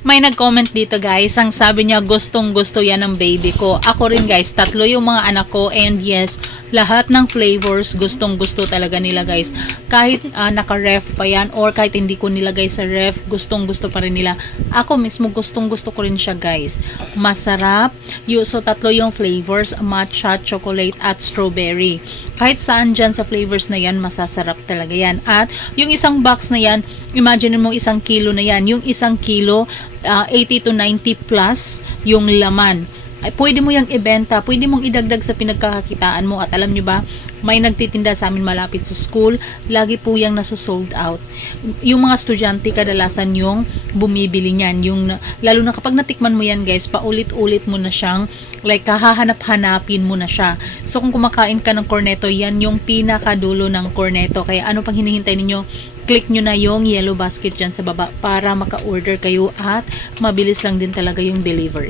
May nag-comment dito guys, ang sabi niya gustong gusto yan ng baby ko. Ako rin guys, 3 yung mga anak ko and yes, lahat ng flavors gustong gusto talaga nila guys. Kahit naka-ref pa yan or kahit hindi ko nilagay sa ref, gustong gusto pa rin nila. Ako mismo gustong gusto ko rin siya guys. Masarap. So 3 yung flavors, matcha, chocolate at strawberry. Kahit saan dyan sa flavors na yan, masasarap talaga yan. At yung isang box na yan, imagine mo 1 kilo na yan. Yung 1 kilo, 80 to 90 plus yung laman. Ay, pwede mo yung ibenta, pwede mong idagdag sa pinagkakakitaan mo. At alam nyo ba, may nagtitinda sa amin malapit sa school, lagi po yung nasosold out. Yung mga estudyante kadalasan yung bumibili niyan. Lalo na kapag natikman mo yan guys, paulit-ulit mo na siyang, like kahahanap-hanapin mo na siya. So kung kumakain ka ng cornetto, yan yung pinakadulo ng cornetto. Kaya ano pang hinihintay ninyo? Click nyo na yung yellow basket dyan sa baba para maka-order kayo at mabilis lang din talaga yung delivery.